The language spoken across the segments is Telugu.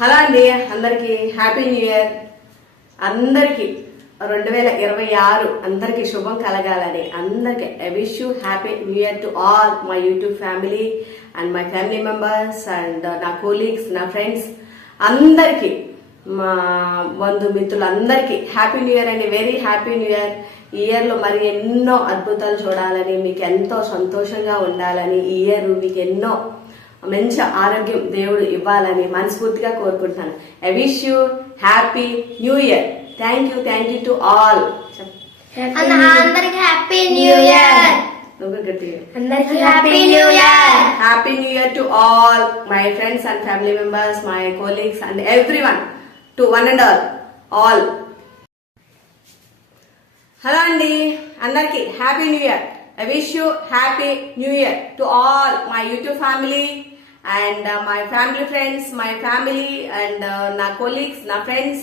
హలో అండి, అందరికి హ్యాపీ న్యూ ఇయర్. అందరికి 2026 అందరికి శుభం కలగాలని అందరికి I wish you happy new year to all my YouTube family and my family members and నా కోలీగ్స్, నా ఫ్రెండ్స్ అందరికి, మా బంధుమిత్రులందరికీ హ్యాపీ న్యూ ఇయర్ అండి. Very happy new year. ఈ ఇయర్ లో మరి ఎన్నో అద్భుతాలు చూడాలని, మీకు ఎంతో సంతోషంగా ఉండాలని, ఈ ఇయర్ మీకు ఎన్నో మంచి ఆరోగ్యం దేవుడు ఇవ్వాలని మనస్ఫూర్తిగా కోరుకుంటున్నాను. I wish you happy new year. Thank you to all. అందరికి హ్యాపీ న్యూ ఇయర్. అందరికి happy new year. Happy new year to all my friends and family members, my colleagues and everyone, to one and all. Hello అండి, అందరికి happy new year. I wish you happy new year to all my YouTube family and my family friends, my family and నా colleagues, నా friends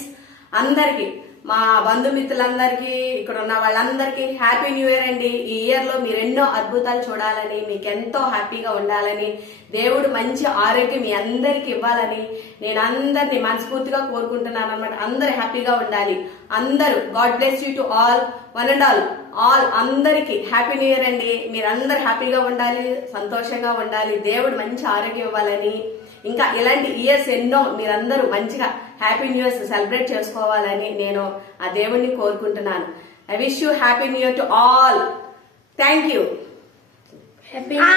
అందరికి, మా బంధుమిత్రులందరికీ, ఇక్కడ ఉన్న వాళ్ళందరికీ హ్యాపీ న్యూ ఇయర్ అండి. ఈ ఇయర్ లో మీరు ఎన్నో అద్భుతాలు చూడాలని, మీకు ఎంతో హ్యాపీగా ఉండాలని, దేవుడు మంచి ఆరోగ్యం మీ అందరికి ఇవ్వాలని నేను అందరినీ మనస్ఫూర్తిగా కోరుకుంటున్నాను అనమాట. అందరు హ్యాపీగా ఉండాలి. అందరూ God bless you to all, one and all అందరికి హ్యాపీ న్యూ ఇయర్ అండి. మీరందరూ హ్యాపీగా ఉండాలి, సంతోషంగా ఉండాలి, దేవుడు మంచి ఆరోగ్యం ఇవ్వాలని, ఇంకా ఇలాంటి ఇయర్స్ ఎన్నో మీరందరూ మంచిగా హ్యాపీ న్యూ ఇయర్స్ సెలబ్రేట్ చేసుకోవాలని నేను ఆ దేవుడిని కోరుకుంటున్నాను. I wish you happy new year to all. Thank you. హ్యాపీగా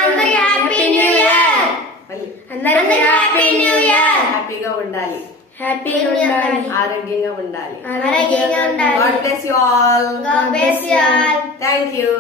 ఉండాలి, ఆరోగ్యంగా ఉండాలి. God bless you all. God bless you all. Thank you.